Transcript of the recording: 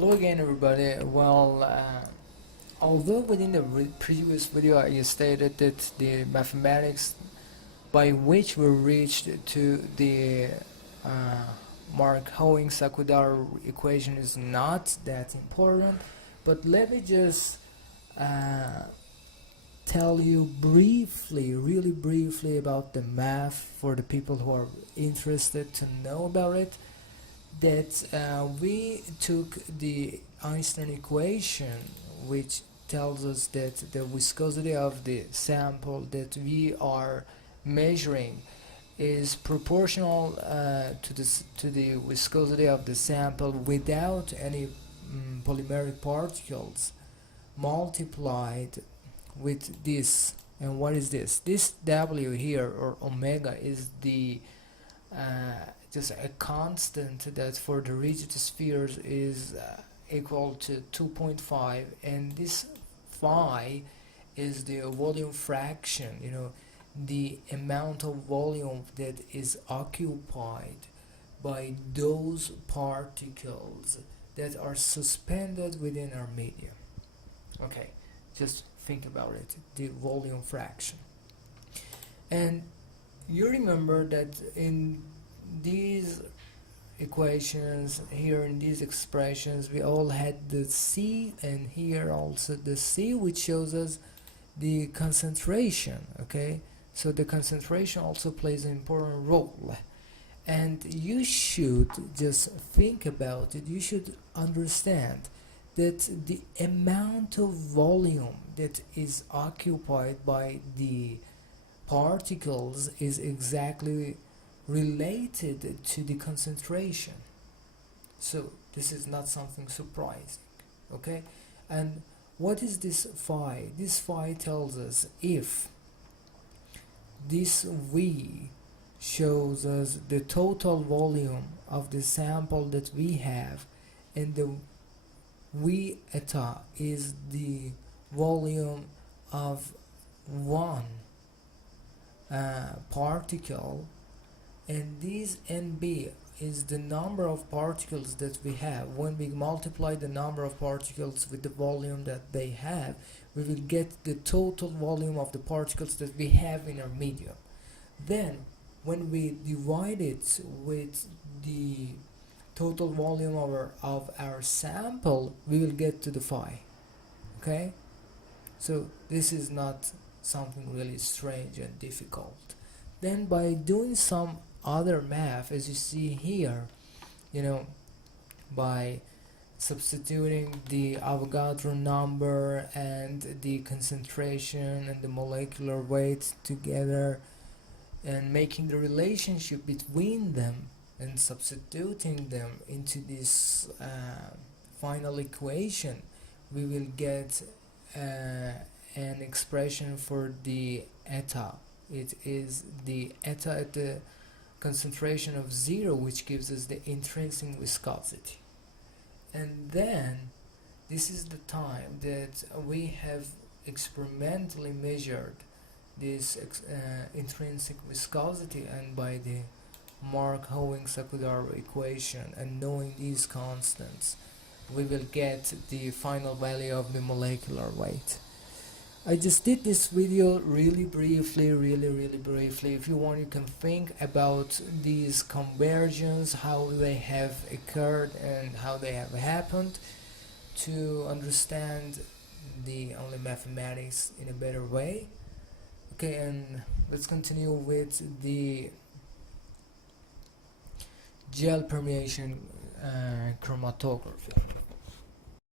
Hello again, everybody. Although within the previous video I stated that the mathematics by which we reached to the uh, Mark-Hoing-Sakudar equation is not that important, but let me just uh, tell you briefly, really briefly, about the math for the people who are interested to know about it. That we took the Einstein equation, which tells us that the viscosity of the sample that we are measuring is proportional to the viscosity of the sample without any polymeric particles multiplied with this. And what is this? This W here, or omega, is the just a constant that for the rigid spheres is equal to 2.5, and this phi is the volume fraction, the amount of volume that is occupied by those particles that are suspended within our medium. Okay, just think about it, the volume fraction. And you remember that in these equations, here in these expressions, we all had the C, and here also the C, which shows us the concentration. Okay, so the concentration also plays an important role, and you should just think about it. You should understand that the amount of volume that is occupied by the particles is exactly related to the concentration. So this is not something surprising. Okay, and what is this phi? This phi tells us if this V shows us the total volume of the sample that we have, and the V eta is the volume of one particle, and this NB is the number of particles that we have. When we multiply the number of particles with the volume that they have, we will get the total volume of the particles that we have in our medium. Then when we divide it with the total volume of our sample, we will get to the phi. Okay, so this is not something really strange and difficult. Then by doing some other math, as you see here, by substituting the Avogadro number and the concentration and the molecular weight together and making the relationship between them and substituting them into this final equation, we will get an expression for the eta. It is the eta at the concentration of 0, which gives us the intrinsic viscosity. And then this is the time that we have experimentally measured this intrinsic viscosity, and by the Mark-Hoing-Sakudar equation, and knowing these constants, we will get the final value of the molecular weight. I just did this video really briefly, really briefly. If you want, you can think about these conversions, how they have occurred and how they have happened, to understand the only mathematics in a better way. Okay, and let's continue with the gel permeation chromatography.